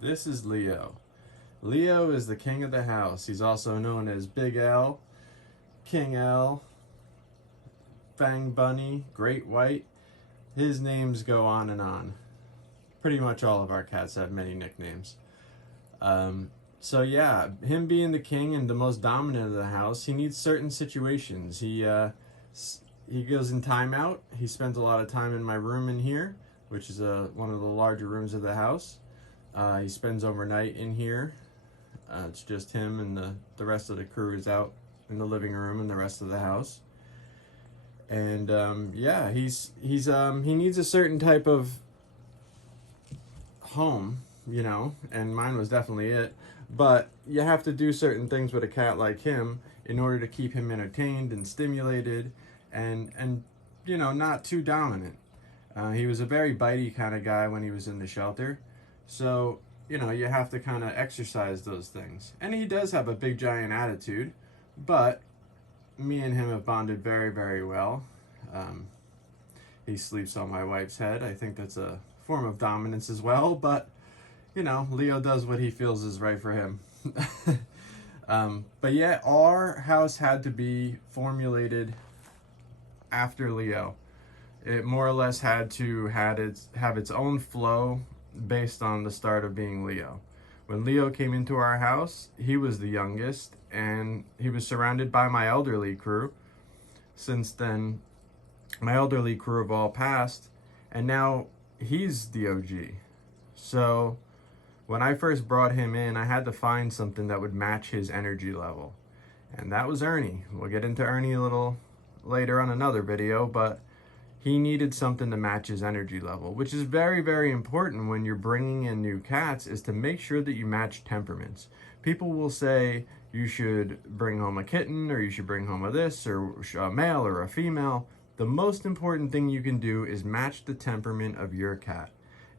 This is Leo. Leo is the king of the house. He's also known as Big L, King L, Fang Bunny, Great White. His names go on and on. Pretty much all of our cats have many nicknames. So yeah, him being the king and the most dominant of the house, he needs certain situations. He goes in timeout. He spends a lot of time in my room in here, which is one of the larger rooms of the house. He spends overnight in here. It's just him, and the rest of the crew is out in the living room and the rest of the house. And yeah, he needs a certain type of home, and mine was definitely it. But you have to do certain things with a cat like him in order to keep him entertained and stimulated, and not too dominant. He was a very bitey kind of guy when he was in the shelter, so you have to kind of exercise those things. And he does have a big giant attitude, but me and him have bonded very, very well. He sleeps on my wife's head. I think that's a form of dominance as well, but Leo does what he feels is right for him. But yeah, our house had to be formulated after Leo. It more or less had to have its own flow based on the start of being Leo. When Leo came into our house, he was the youngest, and he was surrounded by my elderly crew. Since then, my elderly crew have all passed, and now he's the OG. So when I first brought him in, I had to find something that would match his energy level. And that was Ernie. We'll get into Ernie a little later on another video, but he needed something to match his energy level, which is very, very important when you're bringing in new cats, is to make sure that you match temperaments. People will say you should bring home a kitten, or you should bring home a this, or a male or a female. The most important thing you can do is match the temperament of your cat.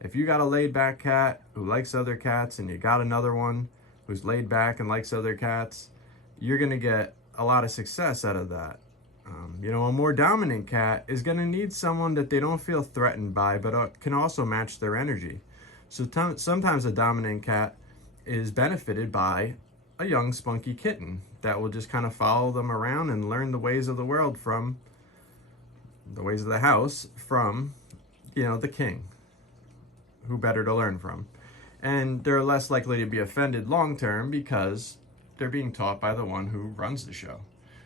If you got a laid back cat who likes other cats, and you got another one who's laid back and likes other cats, you're gonna get a lot of success out of that. A more dominant cat is gonna need someone that they don't feel threatened by, but can also match their energy. So sometimes a dominant cat is benefited by a young spunky kitten that will just kind of follow them around and learn the ways of the world from the ways of the house from, the king. Who better to learn from? And they're less likely to be offended long term because they're being taught by the one who runs the show.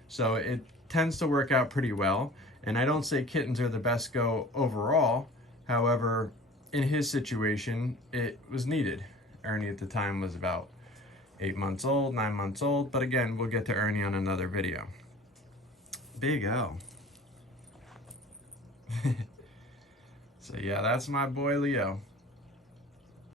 So it tends to work out pretty well. And I don't say kittens are the best go overall. However, in his situation, it was needed. Ernie at the time was about 8 months old, 9 months old. But again, we'll get to Ernie on another video. Big L. So yeah, that's my boy Leo.